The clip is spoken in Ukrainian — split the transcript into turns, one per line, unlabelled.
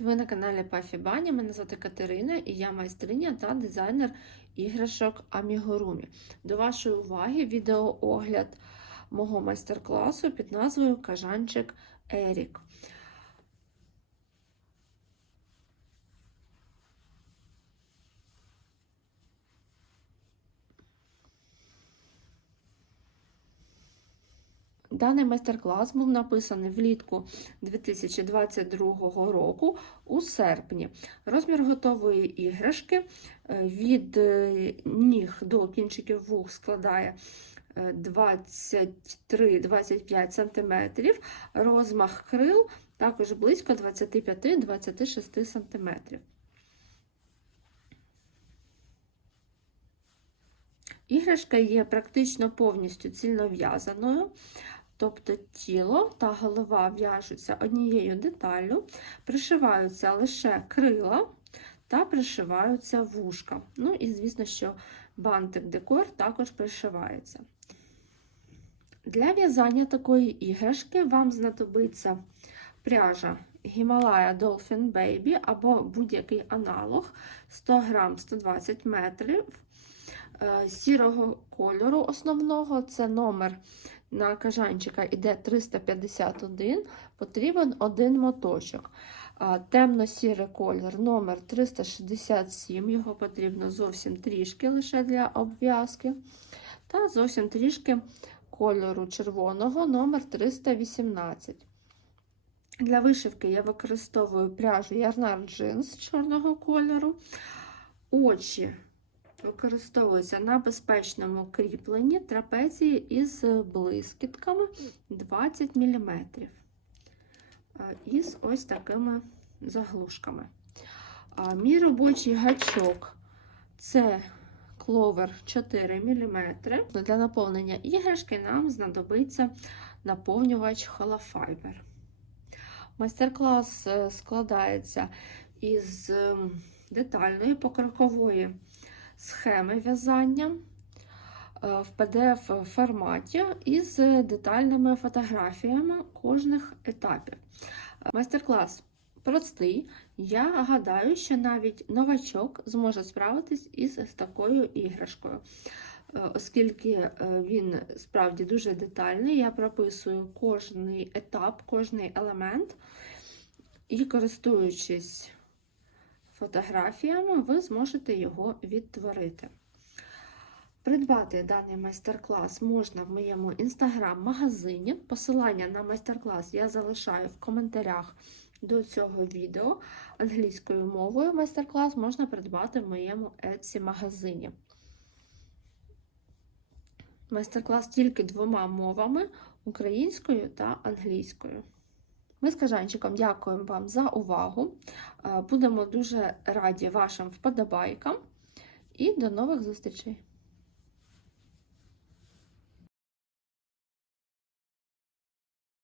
Ви на каналі Пафі Баня. Мене звати Катерина і я майстриня та дизайнер іграшок Амігурумі. До вашої уваги відеоогляд мого майстер-класу під назвою Кажанчик Ерік. Даний майстер-клас був написаний влітку 2022 року у серпні. Розмір готової іграшки е, від е, ніг до кінчиків вух складає 23-25 см, розмах крил також близько 25-26 см. Іграшка є практично повністю цільнов'язаною, тобто тіло та голова в'яжуться однією деталлю, пришиваються лише крила та пришиваються вушка. Ну і, звісно, що бантик декор також пришивається. Для в'язання такої іграшки вам знадобиться пряжа Himalaya Dolphin Baby або будь-який аналог 100 грам 120 метрів сірого кольору основного, це номер на кажанчика іде 351, потрібен один моточок. Темно-сірий колір номер 367, його потрібно зовсім трішки лише для обв'язки. Та зовсім трішки кольору червоного номер 318. Для вишивки я використовую пряжу Ярнар Джинс чорного кольору. Очі використовується на безпечному кріпленні трапеції із блискітками 20 мм. Із ось такими заглушками. Мій робочий гачок це кловер 4 мм. Для наповнення іграшки нам знадобиться наповнювач холофайбер. Майстер-клас е, складається із детальної покрокової схеми в'язання е, в PDF форматі із детальними фотографіями кожних етапів. Майстер-клас простий. Я гадаю, що навіть новачок зможе справитись із такою іграшкою. Е, оскільки е, він справді дуже детальний, я прописую кожний етап, кожний елемент і користуючись фотографіями, ви зможете його відтворити. Придбати даний майстер-клас можна в моєму інстаграм-магазині. Посилання на майстер-клас я залишаю в коментарях до цього відео. Англійською мовою майстер-клас можна придбати в моєму Etsy магазині. Майстер-клас тільки двома мовами українською та англійською. Ми з Кажанчиком дякуємо вам за увагу. Будемо дуже раді вашим вподобайкам і до нових зустрічей!